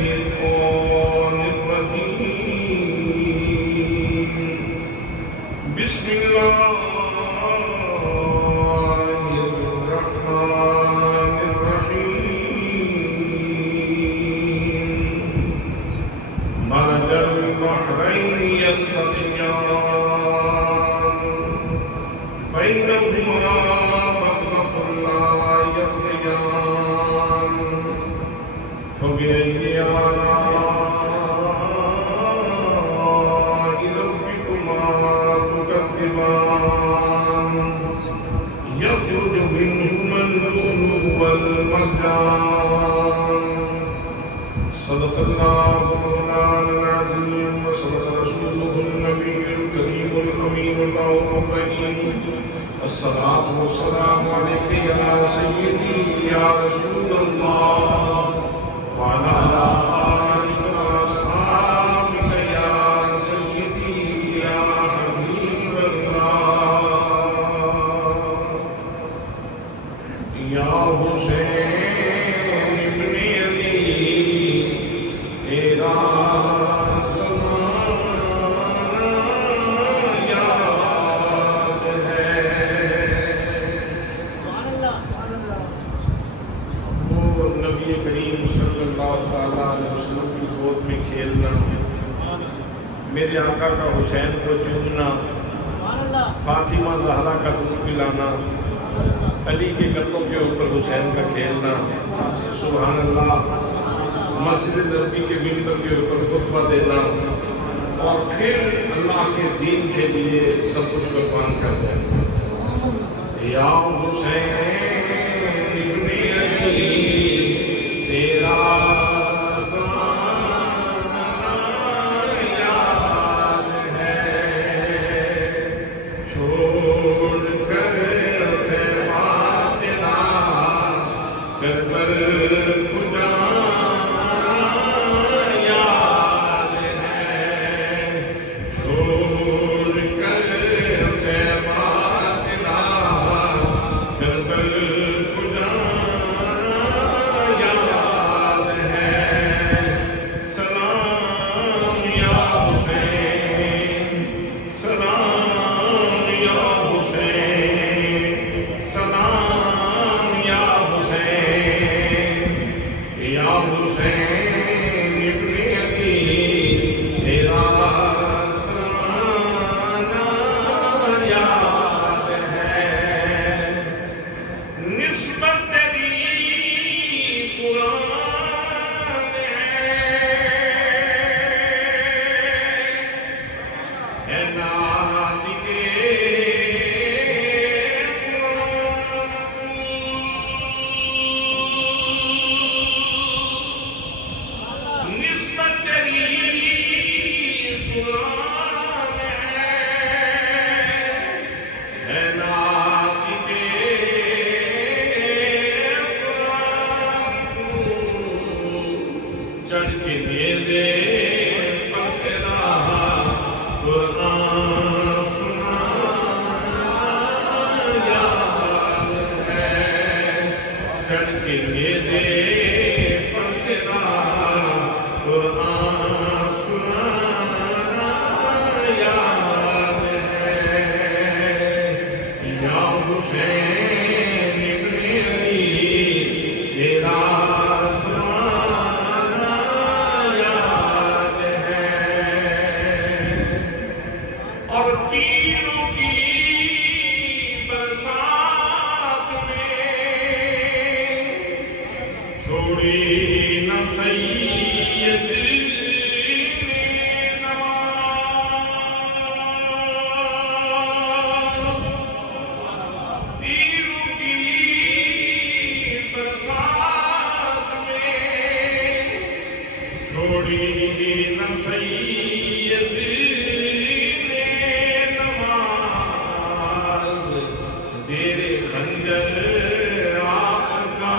الشيطان الرجيم بسم الله الرحمن الرحيم مرج البحرين يلتقيان بينهما برزخ لا يبغيان فبأي آلاء ربكما تكذبان يخرج منهما اللؤلؤ والمرجان صدق الله مولانا العظيم وصدق رسوله النبي الكريم الأمين الرؤوف الرحيم الصلاة والسلام عليك يا سيدي يا رسول الله وعلى آلك وأصحابك يا سيدي يا حبيب الله يا حسين ابن علی تیرا زمانہ یاد ہے وہ نبی کریم صلی اللہ تعالیٰ علیہ وسلم کی گود میں کھیلنا، میرے آقا کا حسین کو چومنا، فاطمہ زہرا کا دودھ پلانا، علی کے کندھوں کے اوپر حسین کا کھیلنا، سبحان اللہ، مسجد نبوی کے ممبر کے اوپر خطبہ دینا، اور پھر اللہ کے دین کے لیے سب کچھ قربان کر دینا۔ یا حسین ابن علی تیرا زمانہ یاد ہے، چھوڑ کر کربل کو جانا یاد ہے، چھوڑ کر خیمات لا کربل کو جانا یاد ہے، سلام یا حسین، سلام یا حسین، سلام یا حسین، یا حسین ابن علی تیرا زمانہ یاد ہے، نسبت تیری قرآن ہے نعت کے نسبت تیری قرآن ہے نعت کے قرآن چڑھ کے میرے پر تیرا قرآن سنانا یاد ہے، چڑھ کے میرے پر تیرا قرآن سنانا یاد ہے، یا حسین ابن علی تیرا زمانہ یاد ہے، اور پیروں کی برسات میں چھوڑی نہ سید نواز، پیروں کی برسات میں چھوڑی نہ سید نواز، زیر خنجر آپ کا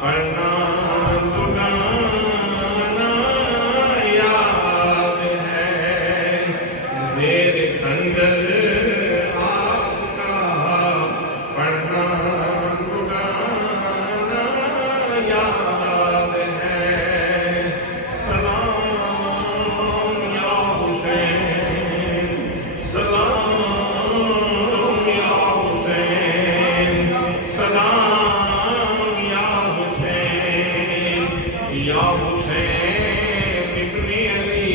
پڑھنا گانا یاد ہے، زیر خنجر آپ کا پڑھنا گانا یاد ہے، یا حسین ابن علی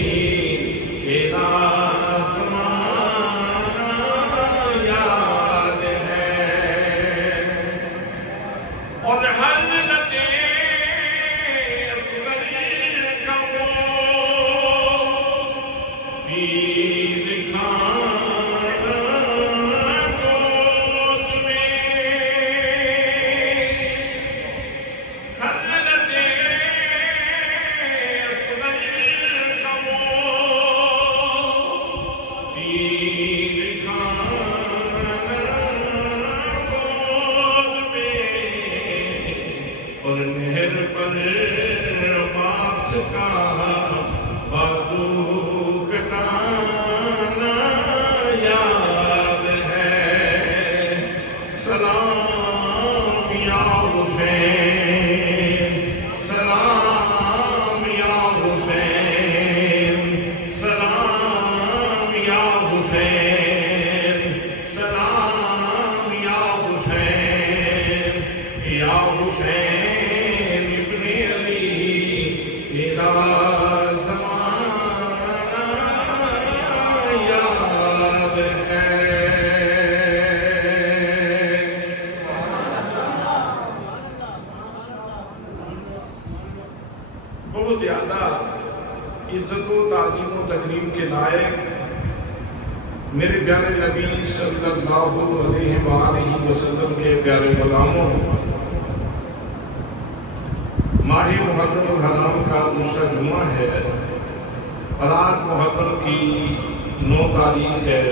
تیرا زمانہ یاد ہے اور حضرت اصغر کا وہ پیر کھانا گود میں حضرت اصغر کا وہ پیر کھانا گود میں اور نہر پر عباس کا بازو کٹانا یاد ہے سلام یا حسین سلام یا حسین سلام یا حسین سلام یا حسین یا حسین ابن علی تیرا زمانہ یاد ہے بہت زیادہ عزت و تعظیم و تکریم کے لائق میرے پیارے نبی صلی اللہ علیہ وآلہ وسلم کے پیارے غلاموں، ماہ محرم الحرام کا دوسرا جمعہ ہے اور آج محرم کی 9 تاریخ ہے،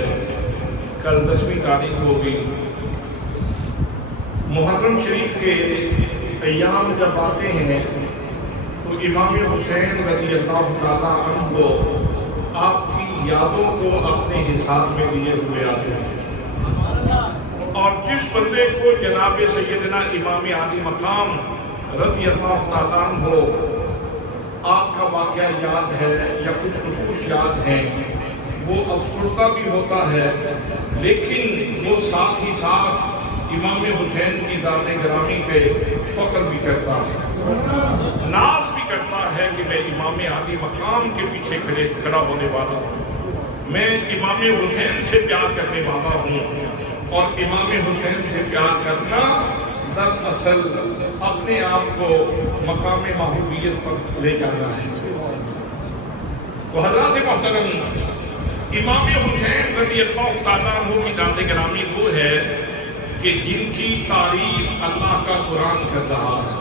کل 10ویں تاریخ ہوگی۔ محرم شریف کے ایام جب آتے ہیں تو امام حسین رضی اللہ تعالیٰ عنہ کو آپ کی یادوں کو اپنے حساب میں لیے ہوئے آتے ہیں، اور جس بندے کو جناب سیدنا امام عالی مقام رضی اللہ تعالیٰ عنہ آپ کا واقعہ یاد ہے یا کچھ نصوص یاد ہیں، وہ افسردہ بھی ہوتا ہے، لیکن وہ ساتھ ہی ساتھ امام حسین کی ذات گرامی پہ فخر بھی کرتا ہے، ناز بھی کرتا ہے کہ میں امام عالی مقام کے پیچھے کھڑا ہونے والا ہوں، میں امام حسین سے پیار کرنے والا ہوں، اور امام حسین سے پیار کرنا دراصل اپنے آپ کو مقام محبوبیت پر لے جانا ہے۔ تو حضرات محترم، امام حسین رضی اللہ تعالیٰ عنہ کی ذات گرامی وہ ہے کہ جن کی تعریف اللہ کا قرآن کر رہا ہے،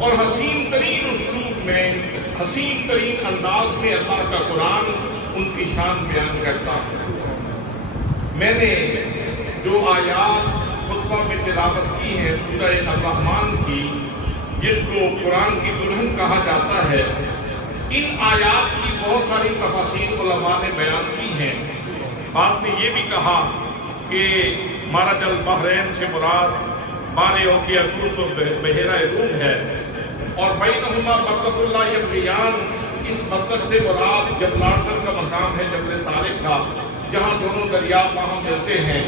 اور حسین ترین اسلوب میں، حسین ترین انداز میں اللہ کا قرآن ان کی شان بیان کرتا ہے۔ میں نے جو آیات خطبہ میں تلاوت کی ہے سورہ الرحمن کی، جس کو قرآن کی دلہن کہا جاتا ہے، ان آیات کی بہت ساری تفاسیر علماء نے بیان کی ہیں۔ بعض نے یہ بھی کہا کہ مرج البحرین سے مراد بحر اوقیانوس و بحیرہ روم ہے، اور بینہما برزخ لا یبغیان، اس برزخ سے مراد جبلاتر کا مقام ہے، جبل طارق کا، جہاں دونوں دریا باہم ملتے ہیں،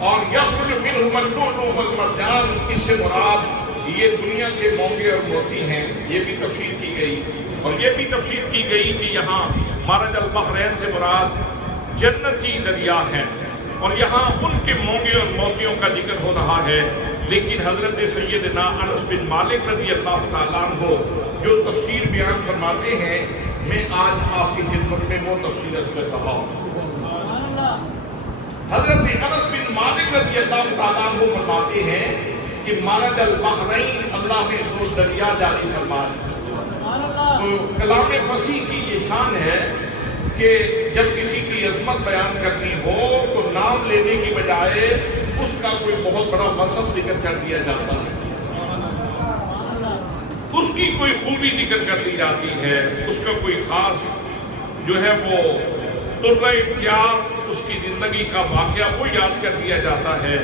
اور یخرج منہما اللؤلؤ والمرجان، اس سے مراد یہ دنیا کے مونگے اور موتی ہیں۔ یہ بھی تفسیر کی گئی، اور یہ بھی تفسیر کی گئی کہ یہاں مرج البحرین سے مراد جنتی دریا ہیں، اور یہاں ان کے مونگے اور موتیوں کا ذکر ہو رہا ہے۔ لیکن حضرت سیدنا انس بن مالک رضی اللہ تعالیٰ عنہ جو تفسیر بیان فرماتے ہیں، میں آج آپ کی خدمت میں وہ تفسیر عرض کر رہا ہوں۔ حضرت انس بن مالک رضی اللہ تعالیٰ عنہ فرماتے ہیں کہ مرج البحرین، اللہ نے دو دریا جاری فرمائے۔ تو کلام فصیح کی یہ شان ہے کہ جب کسی کی عظمت بیان کرنی ہو تو نام لینے کی بجائے اس کا کوئی بہت بڑا وصف ذکر کر دیا جاتا ہے، اس کی کوئی خوبی ذکر کر دی جاتی ہے، اس کا کوئی خاص جو ہے وہ طرز امتیاز، اس کی زندگی کا واقعہ وہ یاد کر دیا جاتا ہے،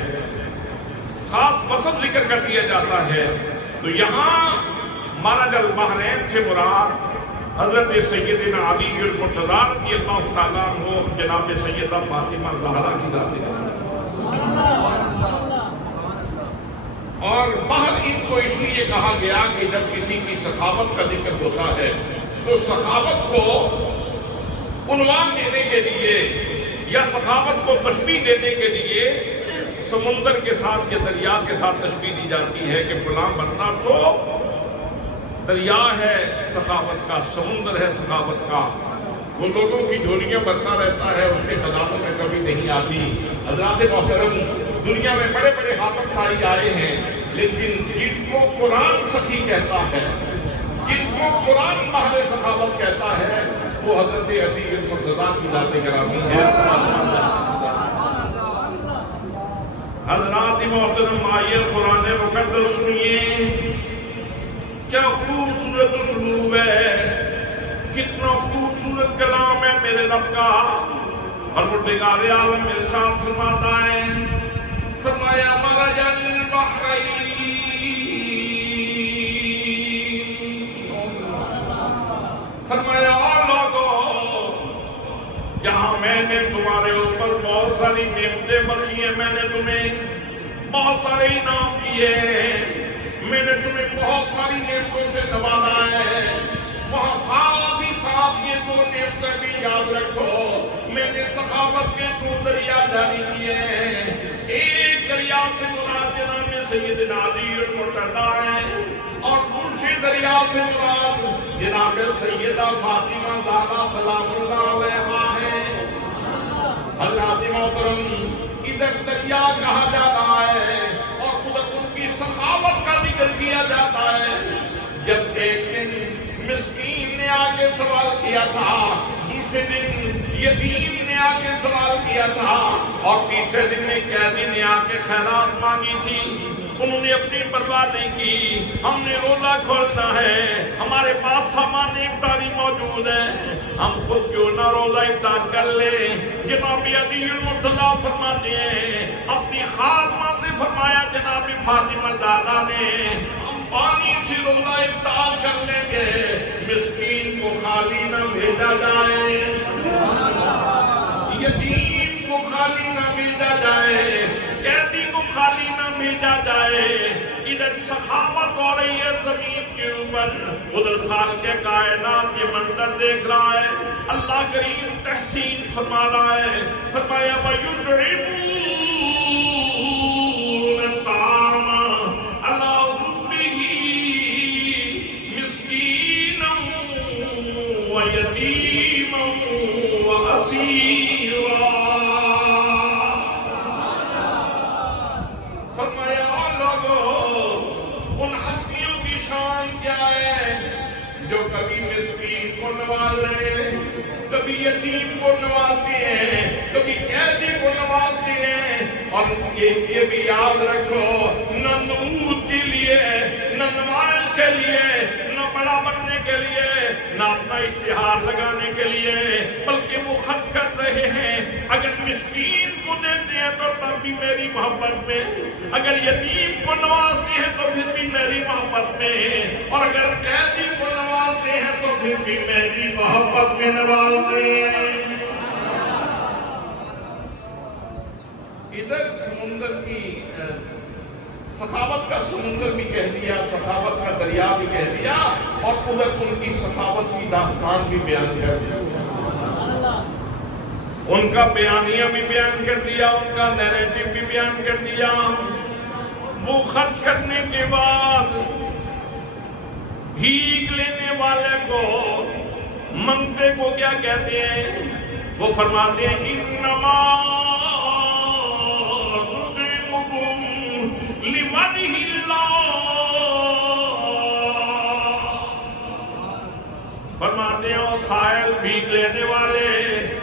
خاص وصف ذکر کر دیا جاتا ہے۔ تو یہاں مرج البحرین سے مراد حضرت سیدنا علی المرتضیٰ رضی اللہ تعالیٰ عنہ جناب سیدہ فاطمہ زہرا کی ذات ہے۔ اور محض ان کو اس لیے کہا گیا کہ جب کسی کی سخاوت کا ذکر ہوتا ہے تو سخاوت کو عنوان دینے کے لیے یا سخاوت کو تشبیہ دینے کے لیے سمندر کے ساتھ یا دریا کے ساتھ تشبیہ دی جاتی ہے کہ فلاں بندہ تو دریا ہے سخاوت کا، سمندر ہے سخاوت کا، وہ لوگوں کی جھولیاں بھرتا رہتا ہے، اس کے خزانوں میں کبھی نہیں آتی۔ حضرات محترم، دنیا میں بڑے بڑے حاتم طائی آئے ہیں، لیکن جن کو قرآن سخی کہتا ہے، جن کو قرآن ماہر سخاوت کہتا ہے، وہ حضرت علی المرتضیٰ کی ذات گرامی ہے۔ حضرات محترم، آئیے قرآن مقدس سنیے، کیا خوبصورت اسلوب ہے، کتنا خوبصورت کلام ہے میرے رب کا۔ پروردگار عالم میرے ساتھ فرماتا ہے، فرمایا مرج البحرین، فرمایا لوگوں، جہاں میں نے تمہارے اوپر بہت ساری نعمتیں بخشی ہیں، میں نے تمہیں بہت سارے انعام کیے ہیں، میں نے تمہیں بہت ساری نعمتوں سے نوازا ہے، وہاں ساتھ ہی ساتھ یہ دو نعمتیں بھی یاد رکھو، میں نے سخاوت کے دو دریا جاری کیے ہیں۔ ایک دریا سے مراد جناب سیدنا علی المرتضیٰ ہے، اور دوسرے دریا سے مراد جناب سیدہ فاطمہ زہرا سلام اللہ علیہا ہے۔ حضرات محترم، ادھر دریا کہا جاتا ہے اور ادھر ان کی سخاوت کا ذکر کیا جاتا ہے۔ جب ایک دن مسکین نے آگے سوال کیا تھا، دوسرے دن یتیم نے آگے سوال کیا تھا، اور تیسرے دن میں قیدی نے آگے خیرات مانگی تھی، انہوں نے اپنی پرواہ نہیں کی۔ ہم نے روزہ کھولنا ہے، ہمارے پاس سامان افطاری موجود ہے، ہم خود کیوں نہ روزہ افطار کر لیں۔ جناب علی المرتضیٰ فرماتے ہیں، اپنی خادمہ سے فرمایا جناب فاطمہ زہرا نے، پانی سے روزہ افطار کر لیں گے، مسکین کو خالی نہ بھیجا جائے، یتیم کو خالی نہ بھیجا جائے، قیدی کو خالی نہ بھیجا جائے۔ ادھر سخاوت ہو رہی ہے زمین کے اوپر، ادھر خالق کائنات یہ منظر دیکھ رہا ہے۔ اللہ کریم تحسین فرما رہا ہے، فرمایا وَيُطْعِمُونَ الطَّعَامَ عَلَىٰ حُبِّهِ مِسْكِينًا وَيَتِيمًا وَأَسِيرًا۔ فرمایا ان ہستیوں کی شان کیا ہے جو کبھی مسکین کو نواز رہے ہیں، کبھی یتیم کو نوازتے ہیں، کبھی قیدی کو نوازتے ہیں۔ اور یہ بھی یاد رکھو، نہ نمود کے لیے، نہ نمائش کے لیے، نہ بڑا بننے کے لیے، نہ اپنا اشتہار لگانے کے لیے، بلکہ وہ خط کر رہے ہیں اگر مسکین کو دیتے ہیں تو تب بھی میری محبت میں، اگر یتیم کو نوازتے ہیں تو پھر بھی میری محبت میں، اور اگر قیدی کو نوازتے ہیں تو پھر بھی میری محبت میں نوازتے ہیں۔ ادھر سمندر کی سخاوت کا سمندر بھی کہہ دیا، سخاوت کا دریا بھی کہہ دیا، اور ادھر ان کی سخاوت کی داستان بھی بیان کر دیا، ان کا بیانیہ بھی بیان کر دیا، ان کا نیریٹو بھی بیان کر دیا۔ وہ خرچ کرنے کے بعد بھیک لینے والے کو، منگتے کو کیا کہتے ہیں؟ وہ فرماتے ہیں انما نطعمکم لوجہ اللہ، فرماتے ہیں وہ سائل بھیک لینے والے،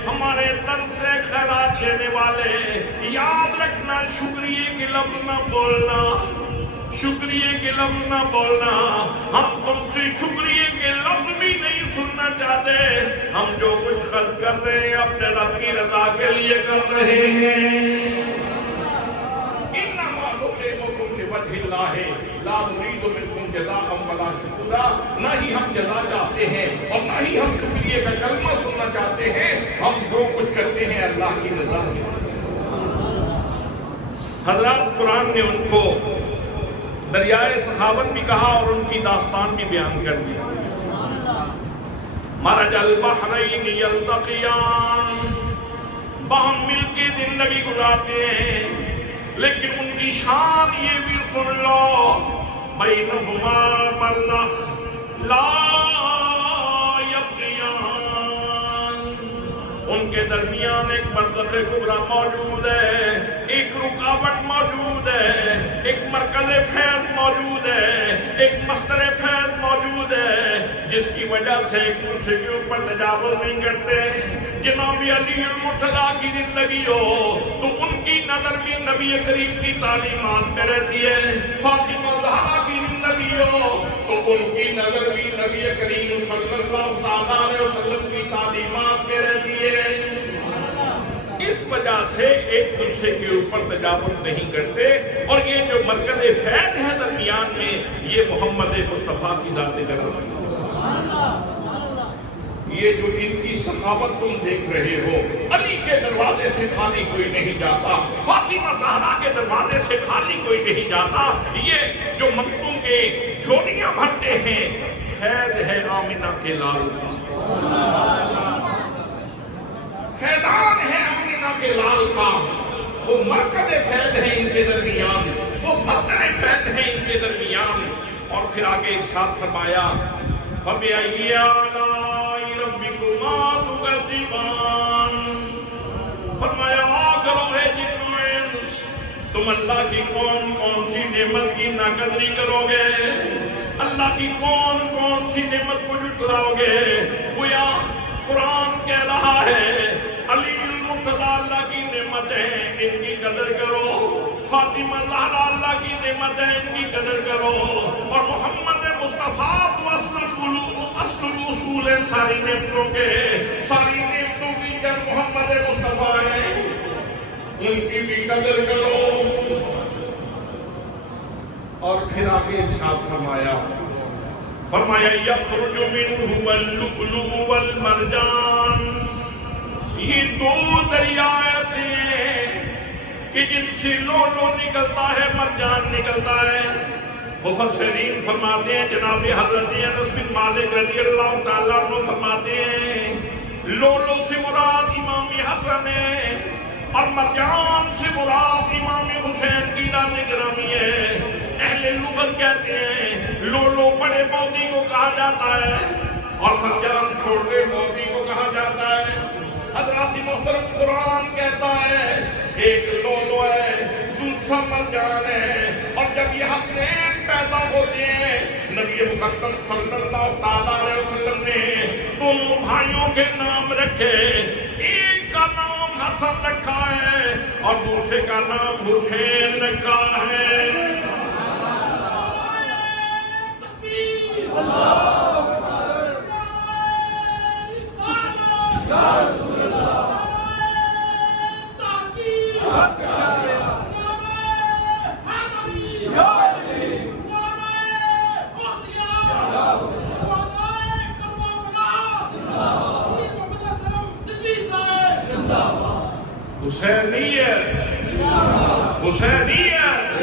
ہمارے تن سے خیرات لینے والے، یاد رکھنا شکریہ کے لفظ نہ بولنا، شکریہ کے لفظ نہ بولنا۔ ہم تم سے شکریہ کے لفظ بھی نہیں سننا چاہتے، ہم جو کچھ خرچ کر رہے ہیں اپنے رب کی رضا کے لیے کر رہے ہیں۔ انما نطعمکم لوجہ اللہ لا نريد منکم جزاء ولا شکورا، نہ ہی ہم جزا چاہتے ہیں اور نہ ہی ہم شکریہ کا کلمہ سننا چاہتے ہیں، ہم جو کچھ کرتے ہیں اللہ کی رضا کے لیے۔ حضرات قرآن نے ان کو دریائے سخاوت بھی کہا اور ان کی داستان بھی بیان کر دی. مرج البحرین یلتقیان، باہم مل کے زندگی گزارتے ہیں، لیکن ان کی شان یہ بھی سن لو، بینہما برزخ لا یبغیان، ان کے درمیان ایک برزخ کبریٰ موجود ہے، ایک رکاوٹ موجود ہے، ایک مرکز فیض موجود ہے، ایک مصدر فیض موجود ہے، جس کی وجہ سے ایک دوسرے کے اوپر تجاوز نہیں کرتے. جناب علی المرتضیٰ کی زندگی ہو تو ان کی نظر بھی نبی کریم کی تعلیمات میں رہتی ہے. فاطمہ زہرا کی زندگی ہو تو ان کی نظر بھی نبی کریم صلی اللہ علیہ وسلم کی تعلیمات میں رہتی ہے. اس وجہ سے ایک دوسرے کے اوپر تجاوز نہیں کرتے. اور یہ جو مرکز فیض ہے درمیان میں، یہ محمد مصطفیٰ کی ذات جلال ہے. یہ جو ان کی سخاوت تم دیکھ رہے ہو، علی کے دروازے سے خالی کوئی نہیں جاتا، فاطمہ زہرا کے دروازے سے خالی کوئی نہیں جاتا. یہ جو مکتوم کے جھولیاں بھرتے ہیں، فیض ہے آمنہ کے لال کا، فیضان ہے آمنہ کے لال کا. وہ مرکز فیض ہے ان کے درمیان، وہ مصدر فیض ہے ان کے درمیان. اور پھر آگے ارشاد فرمایا فَبِأَيِّ آلَاءِ رَبِّكُمَا تُكَذِّبَانِ، فرمایا آگرو ہے جن و انس، تم اللہ کی کون کون سی نعمت کی ناقدری کرو گے، اللہ کی کون کون سی نعمت کو جھٹلاؤ گے. گویا قرآن کہہ رہا ہے علی المرتضیٰ اللہ کی نعمت ہے، ان کی قدر کرو. فاطمہ زہرا اللہ کی نعمت ہے، ان کی قدر کرو. اور محمد مصطفیٰ تو اصل اصول ہے ساری نعمتوں کے، ساری نعمتوں کی جب محمد مصطفیٰ ہے، ان کی بھی قدر کرو. اور پھر آگے ارشاد فرمایا یخرج منہ اللؤلؤ والمرجان، یہ دو دریا ایسے ہیں کہ جن سے لؤلؤ نکلتا ہے، مرجان نکلتا ہے. مفسرین فرماتے ہیں، جناب حضرت انس بن مالک رضی اللہ تعالیٰ عنہ فرماتے ہیں، لؤلؤ سے مراد امام حسن ہے اور مرجان سے مراد امام حسین کی ذات گرامی ہے. اہل لغت کہتے ہیں لؤلؤ بڑے موتی کو کہا جاتا ہے اور مرجان چھوٹے موتی کو کہا جاتا ہے. حضرات محترم قرآن کہتا ہے ایک لؤلؤ ہے، دوسرا مرجان ہے. اور جب یہ حسنین پیدا ہوتے ہیں، نبی مقدم صلی اللہ علیہ وسلم نے دونوں بھائیوں کے نام رکھے. ایک کا نام حسن رکھا ہے اور دوسرے کا نام حسین رکھا ہے. حسینیت، حسینیت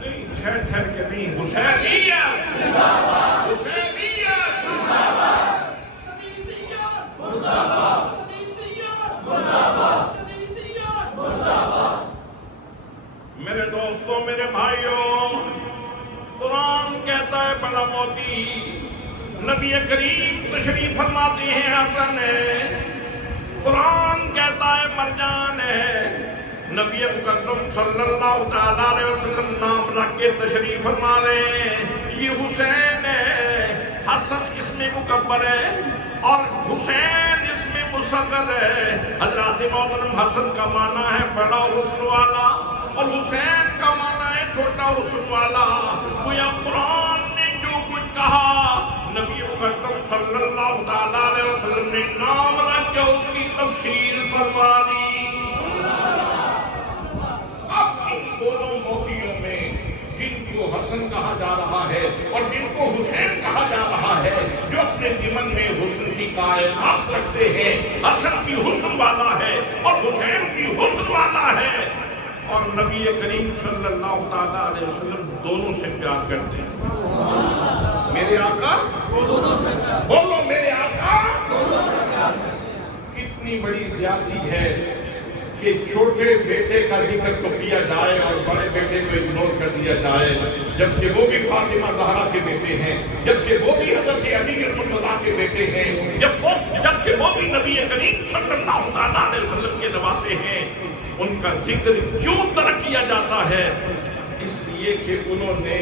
نہیں، ٹھہر کے نہیں، حسینیت، حسینیت، میرے دوستوں، میرے بھائیوں، قرآن کہتا ہے بڑا موتی، نبی کریم تشریف فرماتے ہیں حسن ہے. قرآن کہتا ہے مرجان ہے. نبی مقدم صلی اللہ علیہ وسلم نام رکھ کے تشریف فرما رہے ہیں، یہ حسین ہے. حسن اس میں مکبر ہے اور حسین اس میں مصغر ہے. حضرات محترم، حسن کا معنی ہے بڑا حسن والا اور حسین کا معنی ہے چھوٹا حسن والا. گویا قرآن نے جو کچھ کہا، نبی مقدم صلی اللہ علیہ وسلم نے نام رکھ کے اس کی تفسیر فرما دی. اب ان دونوں موتیوں میں جن کو حسن کہا جا رہا ہے اور جن کو حسین کہا جا رہا ہے، جو اپنے ضمن میں حسن کی کائنات رکھتے ہیں، حسن بھی حسن والا ہے اور حسین بھی حسن والا ہے. اور نبی کریم صلی اللہ تعالیٰ علیہ وسلم دونوں سے پیار کرتے ہیں. میرے آقا بولو میرے آقا. کتنی بڑی زیادتی ہے کہ چھوٹے بیٹے کا ذکر تو کیا جائے اور بڑے بیٹے کو اگنور کر دیا جائے، جبکہ وہ بھی فاطمہ زہرا کے بیٹے ہیں، جبکہ وہ بھی حضرت علی المرتضیٰ کے بیٹے ہیں، جبکہ وہ بھی نبی کریم صلی اللہ تعالیٰ علیہ وسلم کے نواسے ہیں. ان کا ذکر کیوں ترک کیا جاتا ہے؟ اس لیے کہ انہوں نے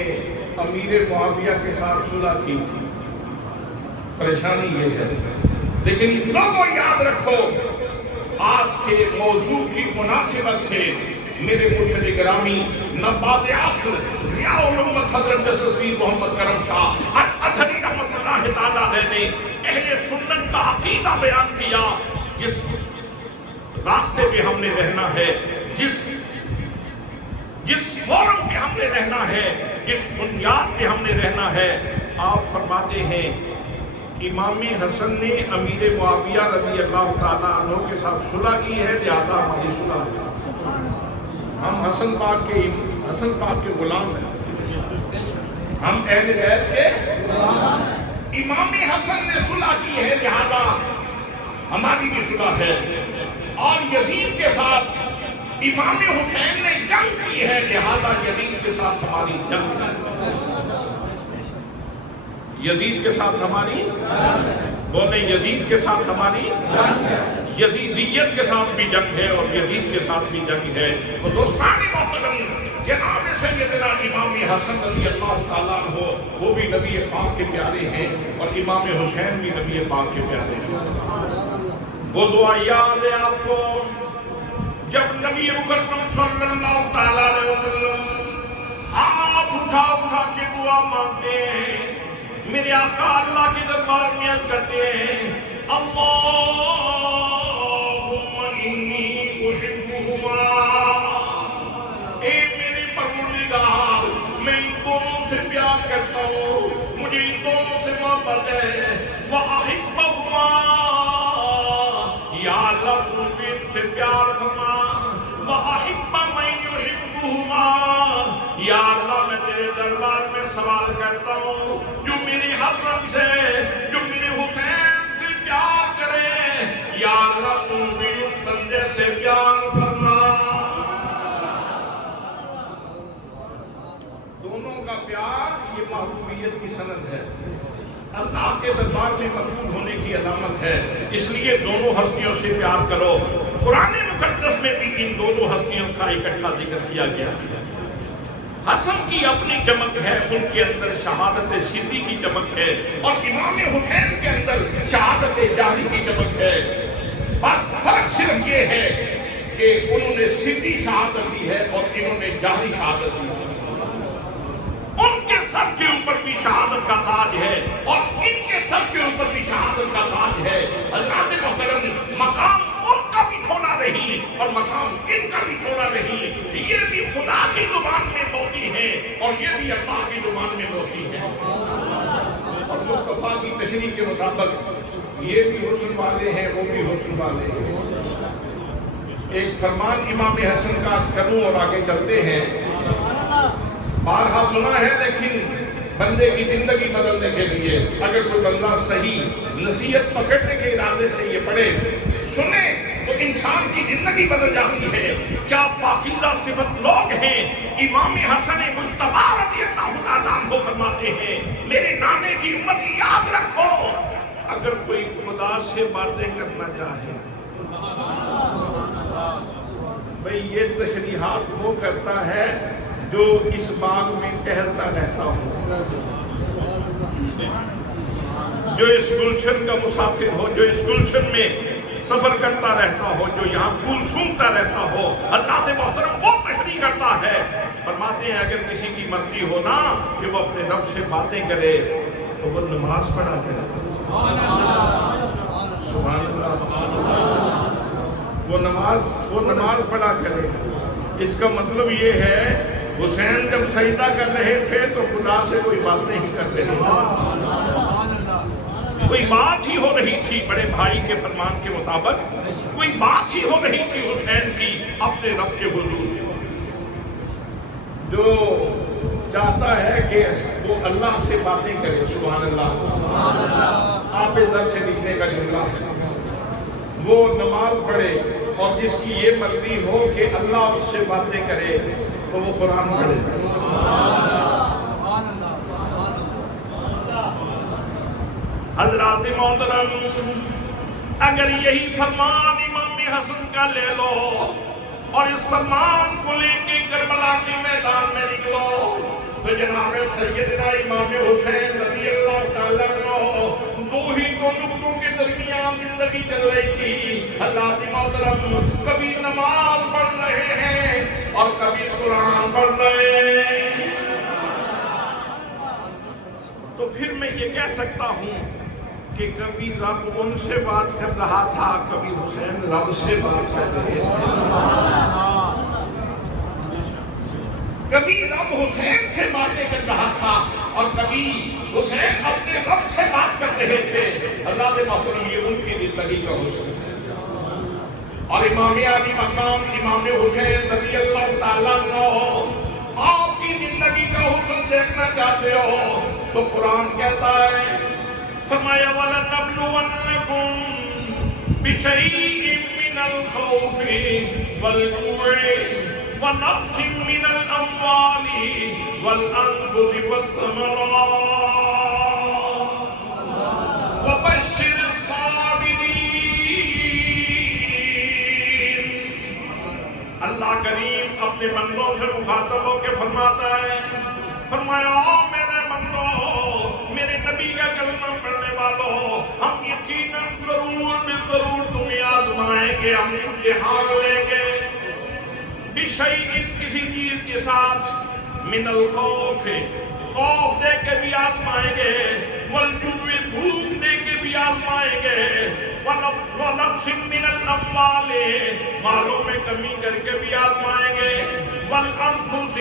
امیر معاویہ کے ساتھ صلح کی تھی. پریشانی یہ ہے. لیکن لوگوں یاد رکھو، آج کے موضوع کی مناسبت سے میرے مرشد گرامی نبات عصر ضیاء الامت حضرت جسٹس محمد کرم شاہ الازہری رحمۃ اللہ تعالیٰ علیہ نے اہل سنت کا عقیدہ بیان کیا. جس راستے پہ ہم نے رہنا ہے، جس فورم پہ ہم نے رہنا ہے، جس بنیاد پہ ہم نے رہنا ہے، آپ فرماتے ہیں امام حسن نے امیر معاویہ رضی اللہ تعالیٰ عنہ کے ساتھ صلح کی ہے، لہذا ہماری صلح ہے. ہم حسن پاک کے غلام ہیں، ہم اہل بیت کے امام حسن نے صلح کی ہے، لہذا ہماری بھی صلح ہے. اور یزید کے ساتھ امام حسین نے جنگ کی ہے، لہذا یزید کے ساتھ ہماری جنگ ہے. یزید کے ساتھ ہماری بولے یزید کے ساتھ ہماری یزیدیت کے ساتھ بھی جنگ ہے اور یزید کے ساتھ بھی جنگ ہے. تو دوستان محترم، جناب سیدنا امام حسن رضی اللہ تعالیٰ عنہ وہ بھی نبی پاک کے پیارے ہیں اور امام حسین بھی نبی پاک کے پیارے ہیں. وہ دعا یاد ہے آپ کو جب نبی مکرم صلی اللہ تعالیٰ علیہ وسلم ہاتھ اٹھا کے دعا مانگتے ہیں، میرے آقا اللہ کے دربار میں عرض کرتے ہیں اللہم انی احبہما. اے میرے پروردگار، میں ان دونوں سے پیار کرتا ہوں، مجھے ان دونوں سے محبت ہے. وَأَحِبَّهُمَا، یا اللہ مجھے ان سے پیار فرما. وَأَحِبَّ مَن يُحِبُّهُمَا، یا اللہ میں تیرے دربار میں سوال کرتا ہوں جو میرے حسن سے، جو میرے حسین سے پیار کرے، یا اللہ تو بھی اس بندے سے پیار فرما. دونوں کا پیار یہ محبوبیت کی سند ہے، اللہ کے دربار میں مقبول ہونے کی علامت ہے. اس لیے دونوں ہستیوں سے پیار کرو. قرآن مقدس میں بھی ان دونوں ہستیوں کا اکٹھا ذکر کیا گیا. حسن کی اپنی چمک ہے، ان کے اندر شہادت صدی کی چمک ہے، اور امام حسین کے اندر شہادت جہری کی چمک ہے. بس فرق صرف یہ ہے کہ انہوں نے صدی شہادت دی ہے اور انہوں نے جہری شہادت دی ہے. ان کے سر کے اوپر بھی شہادت کا تاج ہے اور ان کے سر کے اوپر بھی شہادت کا تاج ہے. حضرات محترم، مقام ان کا بھی تھوڑا نہیں اور مقام ان کا بھی تھوڑا نہیں. یہ بھی خدا کی زبان میں موتی ہے اور یہ بھی اللہ کی زبان میں موتی ہے. اور مصطفیٰ کی تشریح کے مطابق یہ بھی حسن والے ہیں، وہ بھی حسن والے ہیں. ایک فرمان امام حسن کا عرض کروں اور آگے چلتے ہیں. بارہا سنا ہے، لیکن بندے کی زندگی بدلنے کے لیے اگر کوئی بندہ صحیح نصیحت پکڑنے کے ارادے سے یہ پڑھے سنے تو انسان کی زندگی بدل جاتی ہے. کیا پاکیزہ صفت لوگ ہیں. امام حسن مجتبیٰ رضی اللہ تعالیٰ عنہ فرماتے ہیں میرے نانے کی امت یاد رکھو، اگر کوئی خدا سے باتیں کرنا چاہے، بھئی یہ تشریحات وہ کرتا ہے جو اس باغ میں ٹہلتا رہتا ہو، جو اس گلشن کا مسافر ہو، جو اس گلشن میں سفر کرتا رہتا ہو، جو یہاں پھول سونگتا رہتا ہو. حضرات محترم وہ تشریح کرتا ہے. فرماتے ہیں اگر کسی کی مرضی ہو نا کہ وہ اپنے رب سے باتیں کرے تو وہ نماز پڑھا کرے. سبحان اللہ. وہ نماز پڑھا کرے. اس کا مطلب یہ ہے حسین جب سجدہ کر رہے تھے تو خدا سے کوئی بات نہیں کر رہے تھے، کوئی بات ہی ہو رہی تھی. بڑے بھائی کے فرمان کے مطابق کوئی بات ہی ہو رہی تھی حسین کی اپنے رب کے حضور. جو چاہتا ہے کہ وہ اللہ سے باتیں کرے، سبحان اللہ، آپ در سے لکھنے کا جملہ ہے، وہ نماز پڑھے، اور جس کی یہ مرضی ہو کہ اللہ اس سے باتیں کرے تو وہ قرآن پڑھے۔ حضرات محترم، اگر یہی فرمان امام حسن کا لے لو اور اس فرمان کو لے کے کربلا کے میدان میں نکلو تو جناب سیدنا امام حسین رضی اللہ تعالیٰ عنہ دو ہی تو نقطوں کے درمیان زندگی چل رہی تھی۔ حضرات محترم، کبھی نماز پڑھ رہے ہیں اور کبھی قرآن پڑھ رہے ہیں۔ تو پھر میں یہ کہہ سکتا ہوں کہ کبھی رب ان سے بات کر رہا تھا، کبھی حسین رب سے بات کر رہے تھے، کبھی رب حسین سے باتیں کر رہا تھا اور کبھی حسین اپنے رب سے بات کر رہے تھے۔ حضرات محترم، یہ ان کی زندگی کا حسن ہے۔ اور امام علی مقام امام حسین رضی اللہ تعالیٰ عنہ، آپ کی زندگی کا حسن دیکھنا چاہتے ہو تو قرآن کہتا ہے، فرمایا وَلَنَبْلُوَنَّكُمْ بِشَيْءٍ مِّنَ الْخَوْفِ وَالْجُوعِ وَنَقْصٍ مِّنَ الْأَمْوَالِ وَالْأَنفُسِ وَالثَّمَرَاتِ وَبَشِّرِ الصَّابِرِينَ۔ اللہ کریم اپنے بندوں سے مخاطب ہو کے فرماتا ہے، فرمایا میرے بندوں، میرے نبی کا کلمہ پڑھنے والوں، ہم یقیناً ضرور تمہیں آزمائیں گے، ہم امتحان لیں گے، بشیء کسی چیز کے ساتھ، من الخوف خوف دے کے بھی آزمائیں گے، والجوع بھوک دے کے بھی آزمائیں گے، ونقص من الاموال مالوں میں کمی کر کے بھی آزمائیں گے، والانفس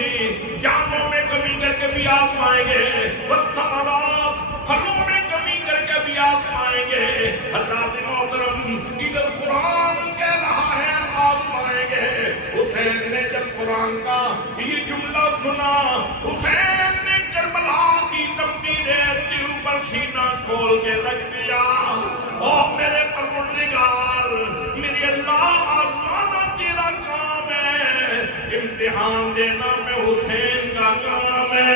جانوں میں کمی کر کے بھی آزمائیں گے، والثمرات پھلوں میں کمی کر کے بھی آزمائیں گے۔ حضرات محترم، ادھر قرآن کہہ رہا ہے آزمائیں گے۔ حسین نے جب قرآن کا یہ جملہ سنا، حسین نے کربلا کی تپتی ریت کے اوپر سینہ کھول کے رکھ دیا، اور میرے پروردگار، میرے اللہ، آزمانا تیرا کام ہے، امتحان دینا میں حسین کا کام ہے۔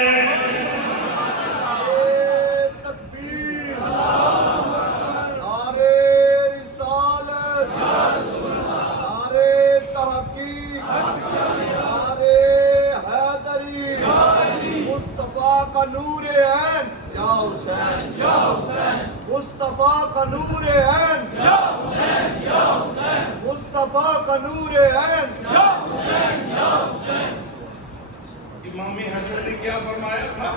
کا نور عین یا حسین، یا حسین، مصطفیٰ کا نور عین یا حسین، یا حسین، مصطفیٰ کا نور عین یا حسین، یا حسین۔ امام حسن نے کیا فرمایا تھا؟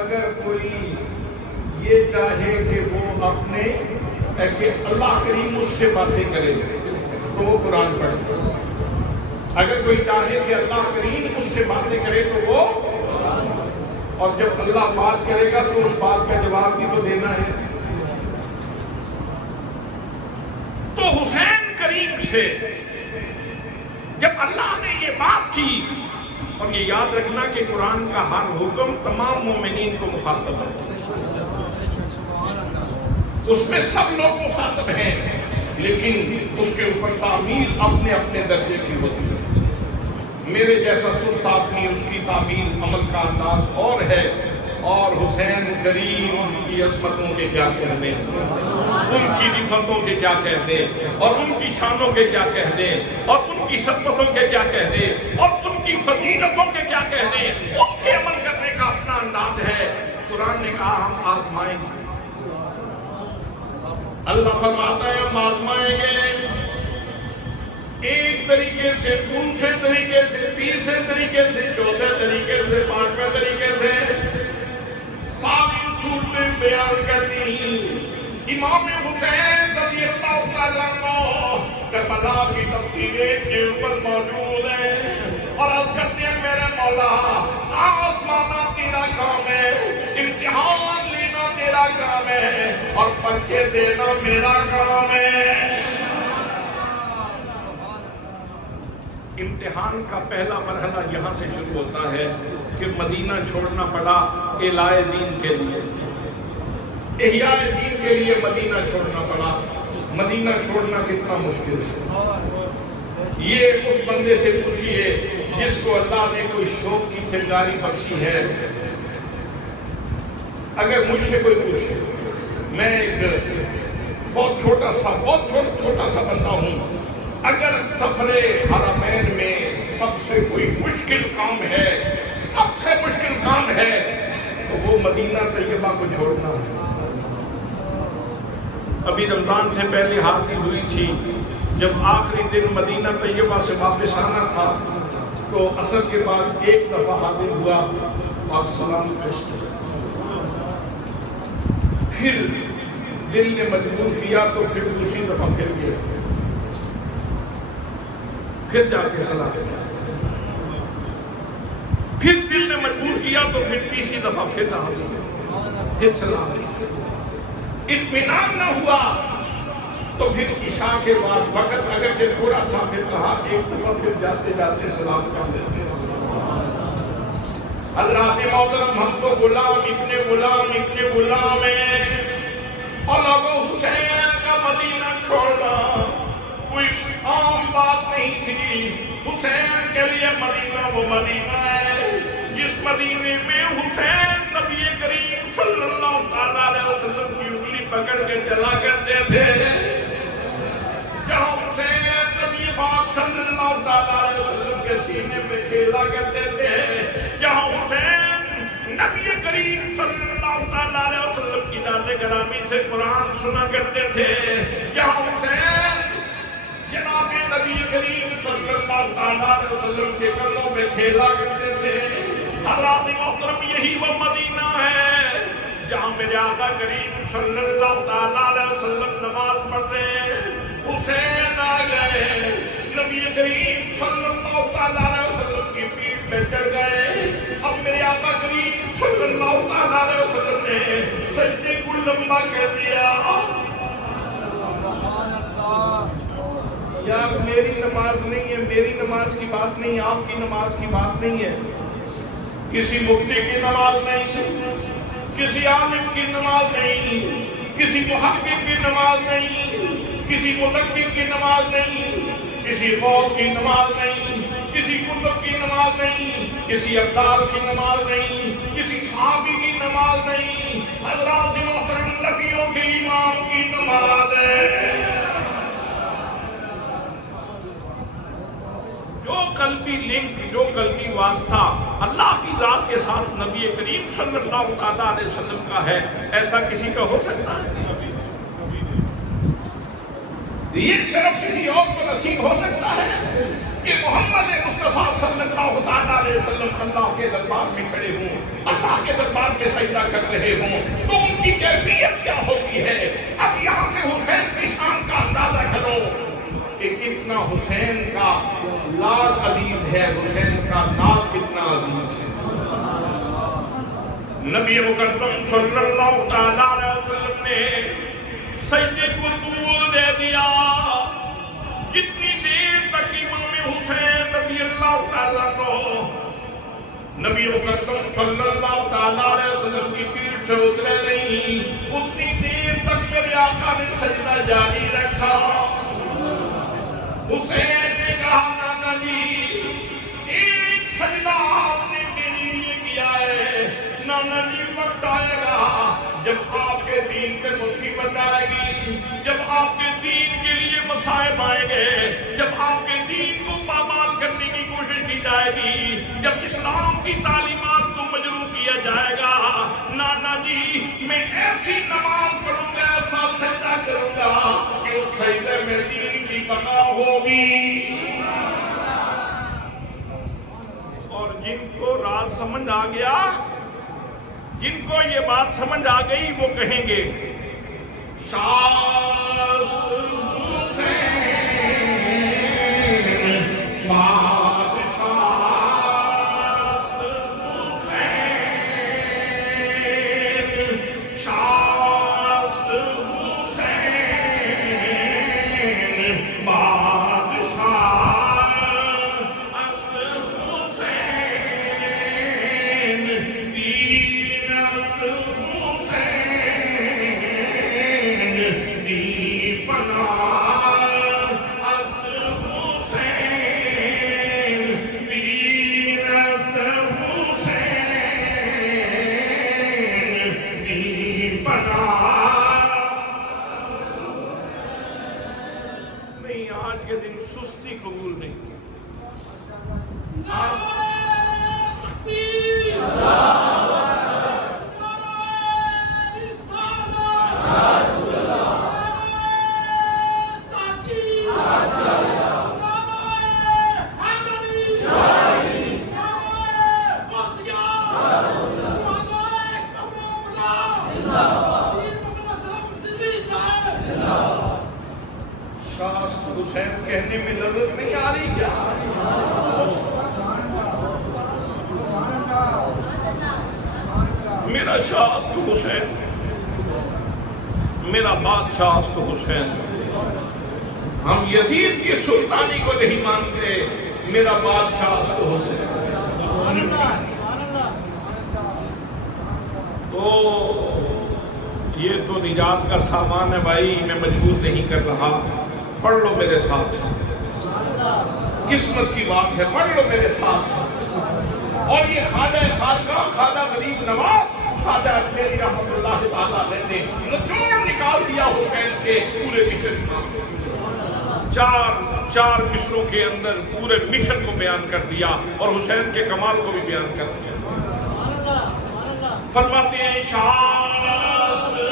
اگر کوئی یہ چاہے کہ وہ اپنے کہ اللہ کریم اس سے باتیں کرے تو وہ قرآن پڑھے، اگر کوئی چاہے کہ اللہ کریم اس سے باتیں کرے تو وہ، اور جب اللہ بات کرے گا تو اس بات کا جواب بھی تو دینا ہے۔ تو حسین کریم سے جب اللہ نے یہ بات کی، اور یہ یاد رکھنا کہ قرآن کا ہر حکم تمام مومنین کو مخاطب ہے، اس میں سب لوگ مخاطب ہیں، لیکن اس کے اوپر تعمیل اپنے اپنے درجے کی ہوتی ہے۔ میرے جیسا سست آدمی اس کی تعمیل عمل کا انداز اور ہے، اور حسین کریم کی عظمتوں کے کیا کہنے، ان کی رفتوں کے کیا کہنے، اور ان کی شانوں کے کیا کہنے، اور ان کی شدتوں کے کیا کہنے، اور ان کی فضیلتوں کے کیا کہنے، ان کے عمل کرنے کا اپنا انداز ہے۔ قرآن نے کہا ہم آزمائیں گے، اللہ فرماتا ہے ہم آزمائیں گے، ایک طریقے سے، دوسرے طریقے سے، تیسرے طریقے سے، چوتھے طریقے سے، پانچویں طریقے سے ساری صورتیں بیان کر دی۔ امام حسین رضی اللہ تعالیٰ عنہ کربلا کی تپتی ریت کے اوپر موجود ہیں اور عرض کرتے ہیں میرے مولا، آسمانا تیرا کام ہے، امتحان لینا تیرا کام ہے، اور پرچے دینا میرا کام ہے۔ امتحان کا پہلا مرحلہ یہاں سے شروع ہوتا ہے کہ مدینہ چھوڑنا پڑا اعلاء دین کے لیے، احیاء دین کے لیے مدینہ چھوڑنا پڑا۔ مدینہ چھوڑنا کتنا مشکل ہے، یہ اس بندے سے پوچھیے جس کو اللہ نے کوئی شوق کی چنگاری بخشی ہے۔ اگر مجھ سے کوئی پوچھے، میں ایک بہت چھوٹا سا بندہ ہوں، اگر سفر حرمین میں سب سے کوئی مشکل کام ہے، سب سے مشکل کام ہے، تو وہ مدینہ طیبہ کو چھوڑنا ہے۔ ابھی رمضان سے پہلے حاضری ہوئی تھی، جب آخری دن مدینہ طیبہ سے واپس آنا تھا تو عصر کے بعد ایک دفعہ حاضر ہوا اور سلام پیش کیا، پھر دل نے مجبور کیا تو پھر دوسری دفعہ پھر گیا، پھر جا کے سلام کیا، پھر دل نے مجبور کیا تو پھر تیسری دفعہ پھر حاضر ہوا، پھر سلام کیا، اطمینان نہ ہوا تو پھر عشاء کے بعد وقت اگرچہ تھوڑا تھا، پھر کہا ایک دفعہ پھر جاتے جاتے سلام کر دیتے۔ حضرات محترم، ہم تو غلام اتنے غلام ہیں، اور لوگوں حسین کا مدینہ چھوڑنا کوئی عام بات نہیں تھی۔ حسین کے لیے مدینہ وہ مدینہ ہے جس مدینے میں حسین نبی کریم صلی اللہ علیہ وسلم کی انگلی پکڑ کے چلا کرتے تھے، جہاں حسین نبی پاک صلی اللہ علیہ وسلم کے سینے میں کھیلا کرتے تھے، جہاں حسین نبی کریم صلی اللہ علیہ وسلم کی ذات گرامی سے قرآن سنا کرتے تھے، جہاں حسین جناب نبی کریم صلی اللہ علیہ وسلم کے قدموں میں کھیلا کرتے تھے۔ حضرات محترم، یہی وہ مدینہ ہے جہاں میرے آقا کریم صلی اللہ علیہ وسلم نماز پڑھتے حسین آ گئے، نبی کریم صلی اللہ علیہ وسلم کی پیٹھ پہ چڑھ گئے۔ اب میرے آقا کریم صلی اللہ علیہ وسلم نے سجدے کو لمبا کر دیا۔ یار میری نماز نہیں ہے، میری نماز کی بات نہیں، آپ کی نماز کی بات نہیں ہے، کسی مفتی کی نماز نہیں، کسی عالم کی نماز نہیں، کسی محقق کی نماز نہیں، کسی مدقق کی نماز نہیں، کسی غوث کی نماز نہیں، کسی قطب کی نماز نہیں، کسی ابدال کی نماز نہیں، کسی صحابی کی نماز نہیں، حضرات محترم نبیوں کے امام کی نماز ہے۔ جو قلبی لنک، جو قلبی واسطہ اللہ کی ذات کے ساتھ نبی کریم صلی اللہ علیہ وسلم کا ہے، ایسا کسی کا ہو سکتا ہے؟ یہ صرف کسی اور کو نصیب ہو سکتا ہے کہ محمد مصطفیٰ صلی اللہ علیہ وسلم اللہ کے دربار میں کھڑے ہوں، اللہ کے دربار میں سجدہ کر رہے ہوں، تو ان کی کیفیت کیا ہوتی ہے؟ اب یہاں سے حسین کی شان کا اندازہ کرو کہ کتنا حسین کا لاد عزیز ہے، حسین کا ناز کتنا عزیز ہے۔ نبی مقدم صلی اللہ علیہ وسلم نے سجدے کو طول دے دیا، جتنی دیر تک امام حسین رضی اللہ تعالیٰ کو نبی مقدم صلی اللہ علیہ وسلم کی پیٹھ سے اترے نہیں، اتنی دیر تک میرے آقا نے سجدہ جاری رکھا۔ حسین نے کہا نانا جی ایک سجدہ آپ نے میرے لیے کیا ہے، نانا جی وقت آئے گا جب آپ کے دین پہ مصیبت آئے گی، جب آپ کے دین کے لیے مصائب آئیں گے، جب آپ کے دین کو پامال کرنے کی کوشش کی جائے گی، جب اسلام کی تعلیمات کو مجروح کیا جائے گا، نانا جی میں ایسی نماز پڑھوں گا، ایسا سجدہ کروں گا کہ اس سجدے میں دین کی بقا ہوگی۔ اور جن کو راز سمجھ آ گیا، جن کو یہ بات سمجھ آ گئی، وہ کہیں گے شاست حسین کہنے میں لذت نہیں آ رہی کیا؟ میرا شاست حسین، میرا بادشاہ حسین، ہم یزید کی سلطانی کو نہیں مانتے، میرا بادشاہ حسین۔ تو یہ تو نجات کا سامان ہے بھائی، میں مجبور نہیں کر رہا، پڑھ لو میرے ساتھ ساتھ، قسمت کی بات ہے، پڑھ لو میرے ساتھ ساتھ۔ اور یہ خواجہ خانقاہ خواجہ غریب نواز خواجہ میری رحمت اللہ تعالیٰ نے نچوڑ نکال دیا حسین کے پورے مشن کا، چار مشنوں کے اندر پورے مشن کو بیان کر دیا اور حسین کے کمال کو بھی بیان کر دیا۔ فرماتے ہیں شاست حسین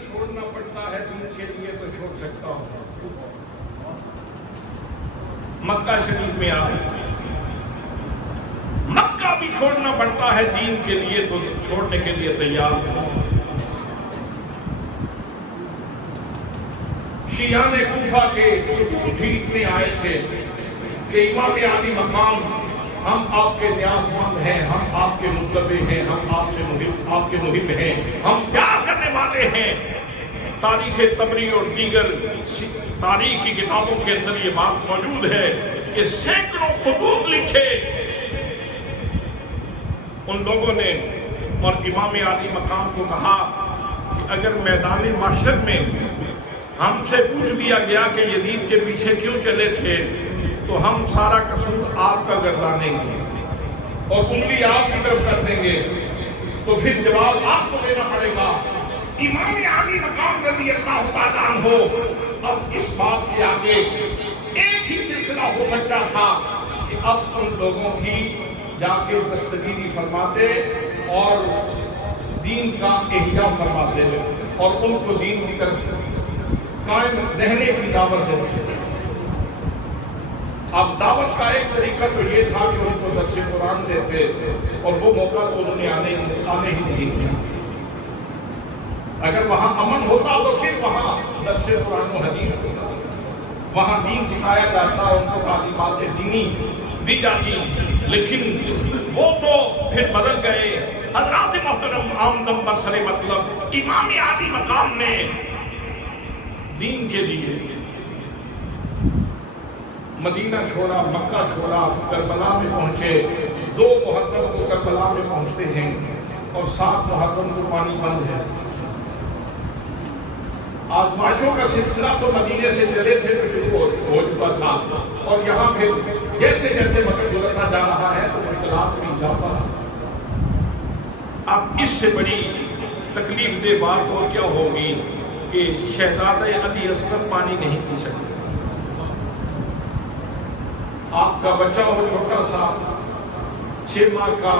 چھوڑنا پڑتا ہے دین کے لیے تو چھوڑ سکتا ہوں، مکہ شریف میں آئے، مکہ بھی چھوڑنا پڑتا ہے دین کے لیے تو چھوڑنے کے لیے تیار ہوں۔ شیعان کوفہ کے جیتنے آئے تھے کہ امام عالی مقام ہم آپ کے نیاز مند ہیں، ہم آپ کے متبع ہیں، ہم آپ کے محب ہیں، ہم پیار کرنے والے ہیں۔ تاریخ طبری اور دیگر تاریخ کی کتابوں کے اندر یہ بات موجود ہے کہ سینکڑوں خطوط لکھے ان لوگوں نے، اور امام عالی مقام کو کہا کہ اگر میدان محشر میں ہم سے پوچھ دیا گیا کہ یزید کے پیچھے کیوں چلے تھے تو ہم سارا قصور آپ کا گردانیں گے اور انگلی آپ کی طرف کر دیں گے، تو پھر جواب آپ کو دینا پڑے گا۔ امام عالی مقام رضی اللہ تعالیٰ عنہ اب اس بات کے آگے ایک ہی سلسلہ ہو سکتا تھا کہ اب ان لوگوں کی جا کے دستگیری فرماتے اور دین کا احیا فرماتے اور ان کو دین کی طرف قائم رہنے کی دعوت دیتے۔ اب دعوت کا ایک طریقہ تو یہ تھا کہ ان کو درس قرآن دیتے اور وہ موقع تو انہوں نے آنے ہی نہیں دیا۔ اگر وہاں امن ہوتا تو پھر وہاں درس قرآن و حدیث ہوتا، وہاں دین سکھایا جاتا، ان کو تعلیمات دینی دی جاتی، لیکن وہ تو پھر بدل گئے۔ حضرات محترم آمدن برسر مطلب امام عالی مقام نے دین کے لیے مدینہ چھوڑا، مکہ چھوڑا، کربلا میں پہنچے۔ 2 محرم کو کربلا میں پہنچتے ہیں اور 7 محرم کو پانی بند ہے۔ آزمائشوں کا سلسلہ تو مدینے سے چلے تھے تو شروع ہو چکا تھا، اور یہاں پھر جیسے جیسے وقت گزرتا جا رہا ہے تو مشکلات میں اضافہ۔ اب اس سے بڑی تکلیف دہ بات اور کیا ہوگی کہ شہزادہ علی اصغر پانی نہیں پی سکتے۔ آپ کا بچہ ہو چھوٹا سا 6 ماہ کا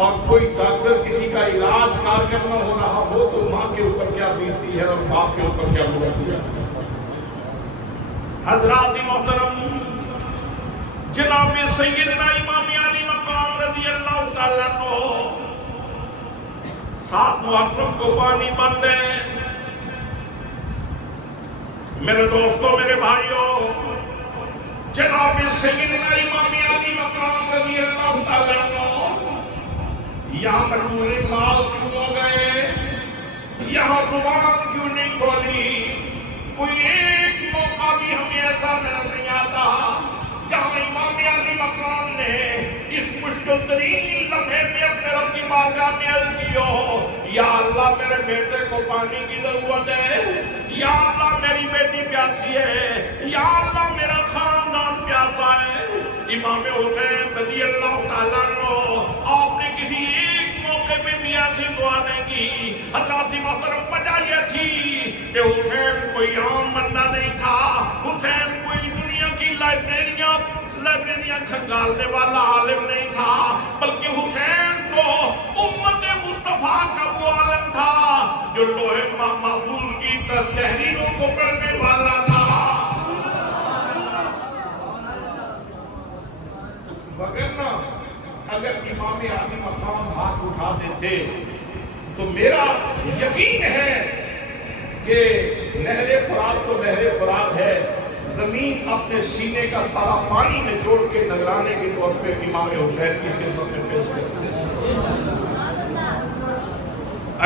اور کوئی ڈاکٹر کسی کا علاج کارگر نہ ہو رہا ہو تو ماں کے اوپر کیا بیتتی ہے اور باپ کے اوپر کیا گزرتی ہے۔ حضرات محترم جناب سیدنا امام علی مقام رضی اللہ تعالیٰ کو 7 محرم کو پانی بند ہے۔ میرے دوستوں، میرے بھائیوں، جناب سیدنا امام علی مقام رضی اللہ تعالیٰ عنہ یہاں مجبور مال کیوں ہو گئے، یہاں زبان کیوں نہیں کھولی؟ کوئی ایک موقع بھی ہمیں ایسا نظر نہیں آتا مشکل ترین لمحے میں اپنے رب کی بارگاہ میں عرض کی ہو یا اللہ میرے بیٹے کو پانی کی ضرورت ہے، یا اللہ میری بیٹی پیاسی ہے، یا اللہ میرا خاندان پیاسا ہے۔ امام حسین رضی اللہ تعالیٰ عنہ آپ نے کسی ایک موقع پہ بھی ایسی دعا نہیں کی۔ حضرات محترم وجہ یہ تھی کہ حسین کوئی عام بندہ نہیں تھا، حسین کوئی دنیا کی لائبریریاں کھنگالنے والا عالم نہیں تھا، بلکہ حسین تو امت مصطفیٰ کا وہ عالم تھا جو لوح محفوظ کی تحریروں کو پڑھنے والا تھا۔ وگرنہ اگر امام عالی مقام ہاتھ اٹھا دیتے تو میرا یقین ہے کہ نہر فرات تو نہر فرات ہے، زمین اپنے سینے کا سارا پانی میں جوڑ کے نگرانے کے طور پہ امام حسین کی خدمت میں پیش کرتے ہیں۔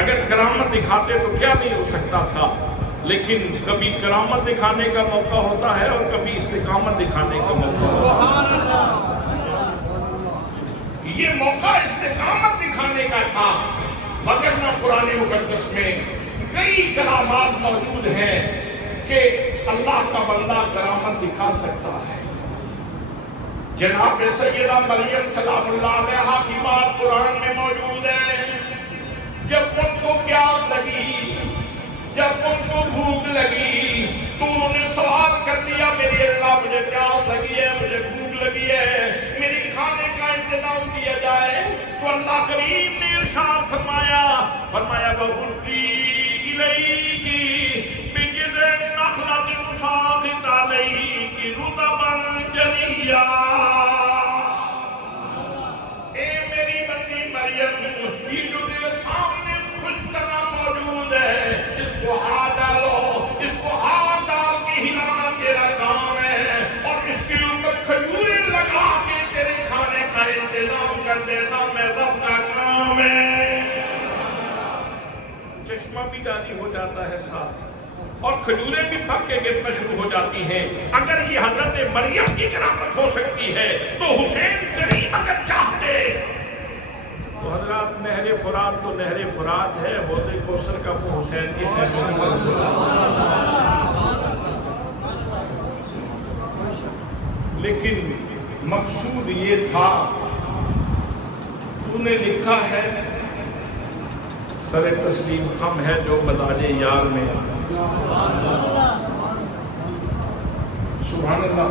اگر کرامت دکھاتے تو کیا نہیں ہو سکتا تھا، لیکن کبھی کرامت دکھانے کا موقع ہوتا ہے اور کبھی استقامت دکھانے کا موقع ہوتا ہے۔ یہ موقع استقامت دکھانے کا تھا، وگرنہ قرآن مقدس میں کئی کرامات موجود ہیں کہ اللہ کا بندہ کرامت دکھا سکتا ہے۔ جناب سیدہ مریم سلام اللہ علیہا کی بات قرآن میں موجود ہے، جب ان کو پیاس لگی، جب ان کو بھوک لگی تو انہوں نے سوال کر دیا میرے اللہ مجھے پیاس لگی ہے، مجھے بھوک لگی ہے، میرے کھانے کا انتظام کیا جائے۔ تو اللہ کریم نے ارشاد فرمایا وَقُلْتِي إِلَيْكِ بِجِذْعِ النَّخْلَةِ تُسَاقِطْ عَلَيْكِ رُطَبًا جَنِيًّا۔ اے میری بندی مریم، یہ جو تیرے سامنے خشک طرح موجود ہے، اس کو ہاتھ ڈالو، اس کو ہاتھ ڈال کے ہلانا تیرا کام ہے، اور اس کے اوپر کھجوریں لگا کے تیرے کھانے کا انتظام کر دینا میں رب کا کام ہے۔ چشمہ بھی جاری ہو جاتا ہے ساتھ، اور کھجوریں بھی پک کے گرنا شروع ہو جاتی ہیں۔ اگر یہ حضرت مریم کی کرامت ہو سکتی ہے تو حسین کریم اگر چاہتے تو حضرات نہر فرات تو نہر فرات ہے، حوض کوثر کا وہ حسین کی خدمت۔ لیکن مقصود یہ تھا، تو نے لکھا ہے سر تسلیم خم ہے جو مزاج یار میں۔ سبحان اللہ،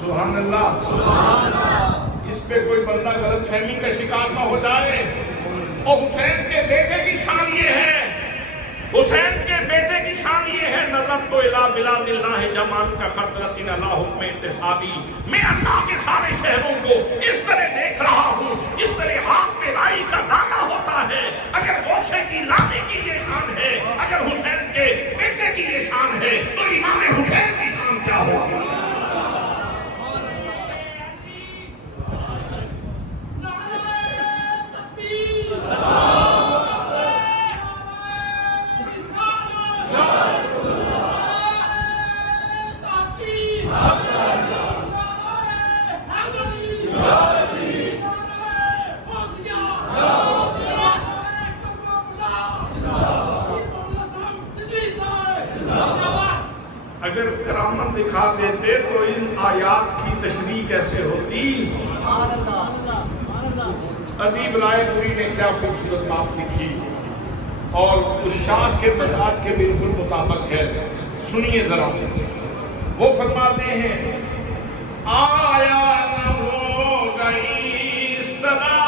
سبحان اللہ۔ اس پہ کوئی بندہ غلط فہمی کا شکار نہ ہو جائے۔ اور حسین کے بیٹے کی شان یہ ہے، حسین کے بیٹے کی شان یہ ہے، نظر تو الہ بلاد اللہ جمان کا خطرت علی حکم انتصابی، میں اللہ کے سارے شہروں کو اس طرح دیکھ رہا ہوں اس طرح ہاتھ میں رائی کا دانہ ہوتا ہے۔ اگر غوثے کی لانے کی یہ شان ہے، اگر حسین کے بیٹے کی یہ شان ہے تو امام حسین کی شان کیا ہوگی؟ اگر کرامت دکھا دیتے تو ان آیات کی تشریح کیسے ہوتی؟ ادیب رائے پوری نے کیا خوبصورت بات لکھی اور اشاعت کے مزاج کے بالکل مطابق ہے، سنیے ذرا۔ وہ فرماتے ہیں آیا نہ ہو گئی اس طرح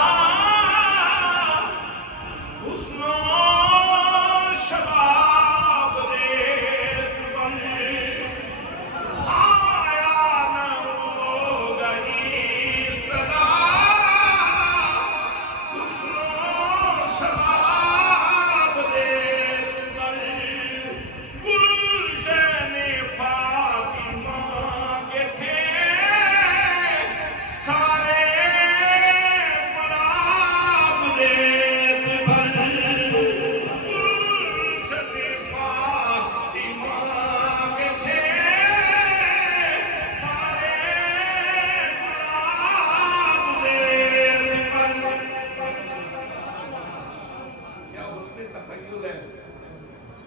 حسن و شباب ریت بن، آیا نہ ہو گئی اس طرح حسن و شباب ریت بن، گلشن فاطمہ کے تھے سارے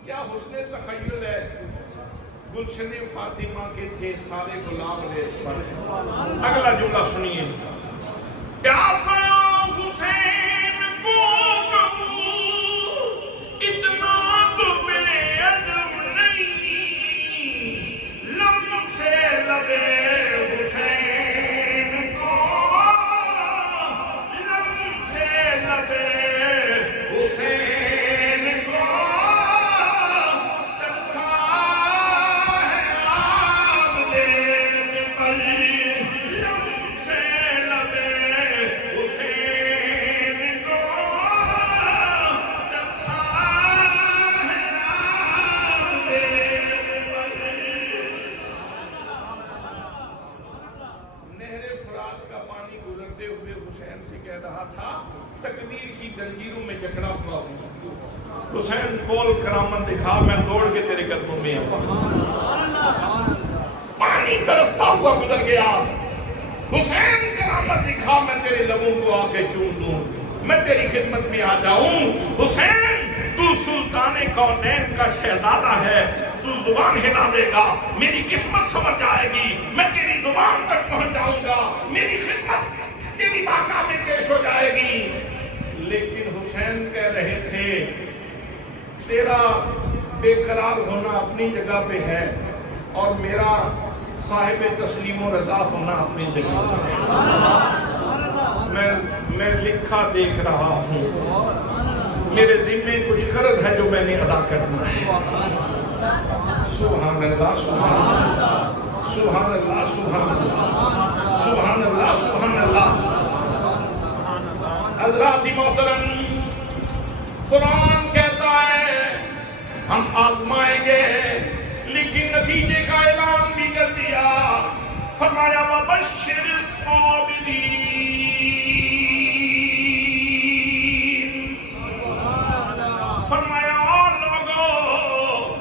کیا حسن تخیل ہے، گلشن فاطمہ کے تھے سارے گلاب ریت پر۔ اگلا جملہ سنیے، پیاسا حسین کو کبو اتنا تو بے ادب نہیں، لم سے لبے حسین کو، لم سے لبے حسین کو ترسا ہے آپ دیکھ پر، لم سے لبے حسین کو ترسا ہے آپ دیکھ پر۔ نہر فرات کا پانی گزرتے ہوئے حسین سے کہہ رہا تھا، تقدیر کی زنجیروں میں جکڑا ہوا ہوں، حسین بول کرامت دکھا، میں دوڑ کے تیرے قدموں میں آؤں۔ پانی ترستا ہوا گزر گیا، حسین کرامت دکھا، میں تیرے لبوں کو آ کے چوم لوں، میں تیری خدمت میں آ جاؤں۔ حسین تو سلطان کونین کا شہزادہ ہے، تو زبان ہلا دے گا، میری قسمت سمجھ جائے گی، میں تیری زبان تک پہنچ جاؤں گا، میری خدمت تیری بارگاہ میں پیش ہو جائے گی۔ لیکن حسین کہہ رہے تھے، تیرا بے قرار ہونا اپنی جگہ پہ ہے اور میرا صاحب تسلیم و رضا ہونا اپنی جگہ پہ ہے۔ میں لکھا دیکھ رہا ہوں، میرے ذمے کچھ قرض ہے جو میں نے ادا کرنا ہے۔ سبحان اللہ، سبحان اللہ، سبحان اللہ، سبحان اللہ، سبحان اللہ، سبحان اللہ۔ حضرات محترم، قرآن کہتا ہے ہم آزمائیں گے، لیکن نتیجے کا اعلان بھی کر دیا، فرمایا وَبَشِّرِ الصَّابِرِينَ، فرمایا اور لوگوں،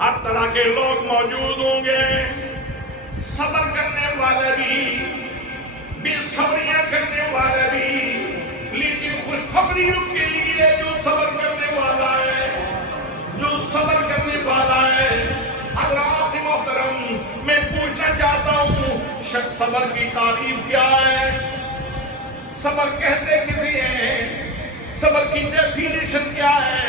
ہر طرح کے لوگ موجود ہوں گے، صبر کرنے والے بھی، بے صبریاں کرنے والے بھی، لیکن خوشخبری اس کے لیے جو صبر کرنے والا ہے، جو صبر کرنے والا ہے۔ حضرات محترم، میں پوچھنا چاہتا ہوں، صبر کی تعریف کیا ہے؟ صبر کہتے کسے ہیں؟ صبر کی ڈیفینیشن کیا ہے؟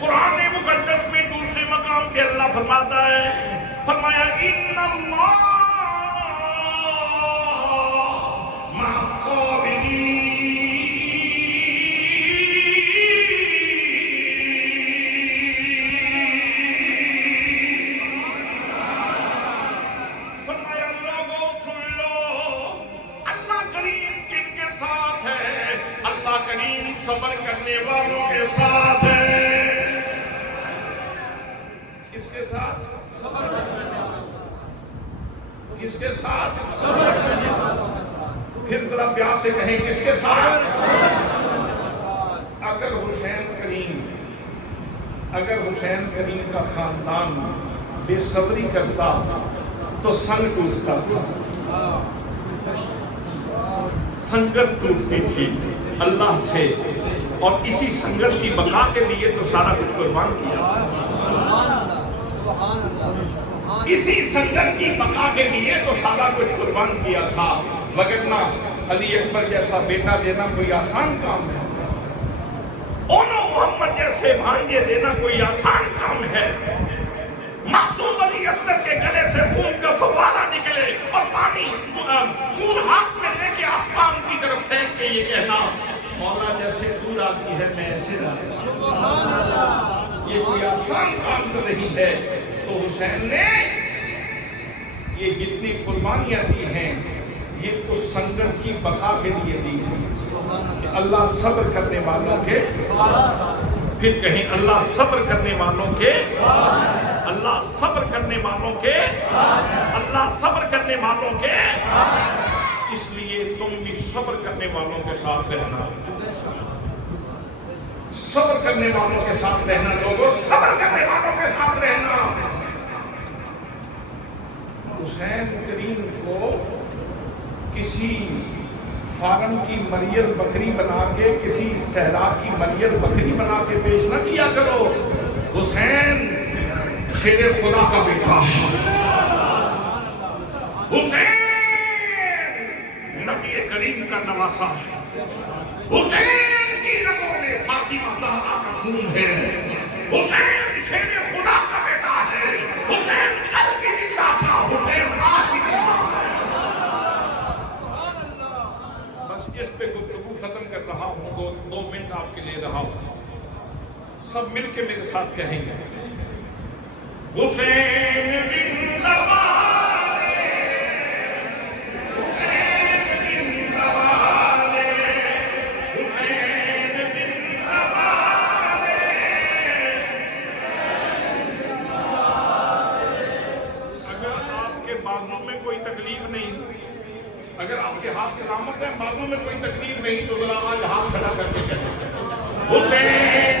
قرآن مقدس میں دوسرے مقام پہ اللہ فرماتا ہے، فرمایا ان اللہ مع الصابرین، فرمایا لوگوں سن لو، اللہ کریم کن کے ساتھ ہے؟ اللہ کریم صبر کرنے والوں کے ساتھ ہے۔ کس کے ساتھ؟ کس کے ساتھ؟ پھر ذرا پیار سے کہیں، کس کے ساتھ؟ اگر حسین کریم کا خاندان بے صبری کرتا تو سنگ ٹوٹتا تھا، سنگت ٹوٹتی تھی اللہ سے، اور اسی سنگت کی بقا کے لیے تو سارا کچھ قربان کیا تھا، اسی سنگت کی بقا کے لیے تو سارا کچھ قربان کیا تھا، وگرنہ علی اکبر جیسا بیٹا دینا کوئی آسان کام ہے، اونو محمد جیسے بھانجے دینا کوئی آسان کام ہے؟ معصوم علی اصغر کے گلے سے خون کا فوارہ نکلے اور پانی خون ہاتھ میں لے کے آسمان کی طرف پھینک کے یہ کہنا، مولا جیسے تو راضی ہے میں ایسے راضی ہوں، یہ کوئی آسان کام تو نہیں ہے۔ تو حسین نے یہ جتنی قربانیاں دی ہیں، یہ اس سنگت کی بقا کے لیے دی ہیں کہ اللہ صبر کرنے والوں کے، پھر کہیں اللہ صبر کرنے والوں کے، اللہ صبر کرنے والوں کے، اللہ صبر کرنے والوں کے۔ اس لیے تم بھی صبر کرنے والوں کے ساتھ رہنا، صبر کرنے والوں کے ساتھ رہنا، لوگوں صبر کرنے والوں کے ساتھ رہنا۔ حسین کریم کو کسی فارم کی مریل بکری بنا کے، کسی صحرا کی مریل بکری بنا کے پیش نہ کیا کرو۔ شیر خدا کا بیٹا ہے۔ حسین نبی کریم کا نواسا ہے۔ حسین کی رگوں میں فاطمہ زہرا کا خون ہے۔ حسین شیر خدا کا بیٹا ہے۔ حسین کل بھی زندہ تھا، حسین آج بھی زندہ ہے۔ بس اس پہ گفتگو ختم کر رہا ہوں، دو منٹ آپ کے لے رہا ہوں، سب مل کے میرے ساتھ کہیں گے حسین زندہ باد، حسین زندہ باد، حسین زندہ باد۔ اگر آپ کے بازو میں کوئی تکلیف نہیں، اگر آپ کے ہاتھ سلامت ہے، بازو میں کوئی تکلیف نہیں، تو ذرا آج ہاتھ کھڑا کر کے کہتے ہیں حسین